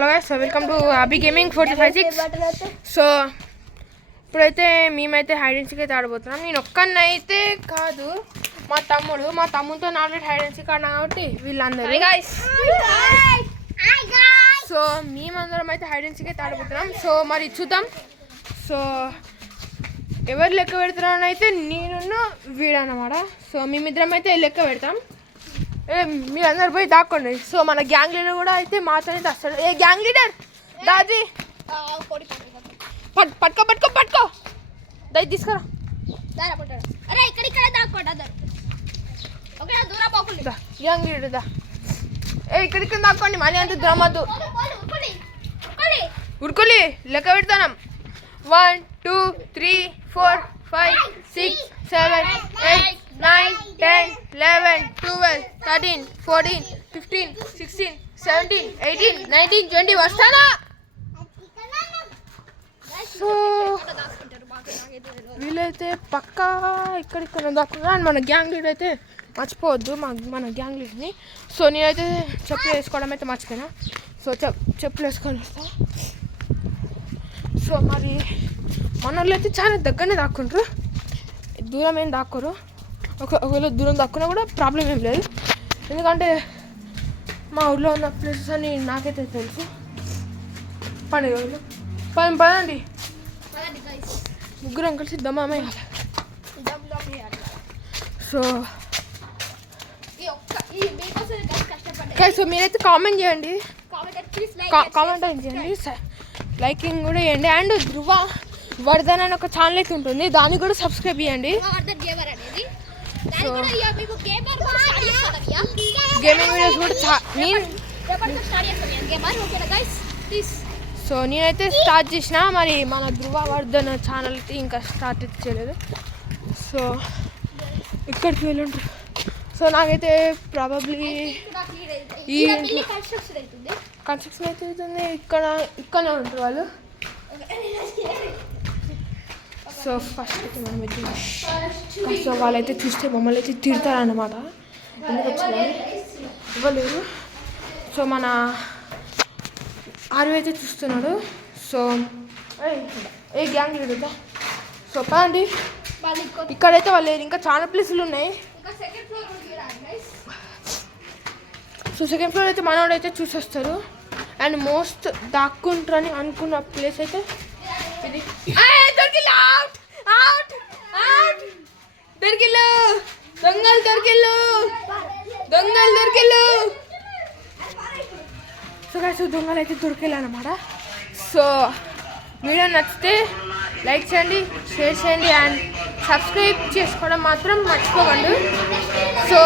Hello guys, welcome to Abhi gaming 456. So ఇప్పుడైతే మేమైతే hide and seek అయితే ఆడబోతున్నాం. నేను ఒక్కనైతే కాదు, మా తమ్ముడితో ఆల్రెడీ హైడ్ అండ్ సీక్ ఆడినా కాబట్టి వీళ్ళందరూ. సో మేమందరం అయితే హైడ్ అండ్ సీక్ అయితే ఆడబోతున్నాం. సో మరి చూద్దాం. సో ఎవరు లెక్క పెడతారని అయితే నేను వీడన్నమాట. సో మేమిద్దరం అయితే లెక్క పెడతాం. మీరందరూ పోయి దాక్కోండి. సో మన గ్యాంగ్ లీడర్ కూడా అయితే మాతోనే తెస్తాడు. ఏ గ్యాంగ్ లీడర్ దాది పట్టుకో దయ తీసుకురా. గ్యాంగ్ లీడర్ దా ఇక్కడ దాక్కోండి. మళ్ళీ అంత ద్రమద్దు ఉరుకులి లెక్క పెడతాం. 1 2 3 4 5 6 7 8 9 10 11 12 13 14 15 16 17 18 19 20 వస్తానా? సో వీళ్ళైతే పక్కా ఇక్కడ దాక్కున్నా. మన గ్యాంగ్ లీడర్ అయితే మర్చిపోవద్దు మన గ్యాంగ్ లీడర్ని. సో నేనైతే చెప్పులు వేసుకోవడం అయితే మర్చిపోయినా. సో చెప్పులు వేసుకొని వస్తా. సో మరి మన వాళ్ళు అయితే చాలా దగ్గరనే దాక్కుంటారు, దూరం ఏం దాక్కోరు. ఒకవేళ దూరం దాక్కున్నా కూడా ప్రాబ్లం ఏం లేదు, ఎందుకంటే మా ఊళ్ళో ఉన్న ప్లేసెస్ అని నాకైతే తెలుసు. పదండి ముగ్గురం కలిసి దమ్మామే. సో మీరైతే కామెంట్ చేయండి, లైకింగ్ కూడా చేయండి. అండ్ ధృవ వర్ధన్ అని ఒక ఛానల్ అయితే ఉంటుంది, దాన్ని కూడా సబ్స్క్రైబ్ చేయండి. గేమింగ్ వీడియోస్ కూడా సో నేనైతే స్టార్ట్ చేసిన. మరి మన ధృవ వర్ధన్ ఛానల్ అయితే ఇంకా స్టార్ట్ చేయలేదు. సో ఇక్కడికి వెళ్ళుంటారు. సో నాకైతే ప్రాబబ్లీ ఈ కన్స్ట్రక్షన్ అయితే అవుతుంది. ఇక్కడనే ఉంటారు వాళ్ళు. సో ఫస్ట్ అయితే మనం అయితే సో వాళ్ళైతే చూస్తే మమ్మల్ని అయితే తిడతారన్నమాట, ఎందుకు వచ్చారు ఇవ్వలేరు. సో మన ఆరు అయితే చూస్తున్నాడు. సో ఏ గ్యాంగ్ లీడర్. సో పదండి, ఇక్కడైతే వాళ్ళు ఇంకా చాలా ప్లేసులు ఉన్నాయి. సో సెకండ్ ఫ్లోర్ అయితే మనోడు అయితే చూసొస్తారు. అండ్ మోస్ట్ దాక్కుంటారని అనుకున్న ప్లేస్ అయితే ఇది. దొంగలు సో గైస్ దొంగలు అయితే దొరికిల్లు అన్నమాట. సో వీడియో నచ్చితే లైక్ చేయండి, షేర్ చేయండి అండ్ సబ్స్క్రైబ్ చేసుకోవడం మాత్రం మర్చిపోకండి. సో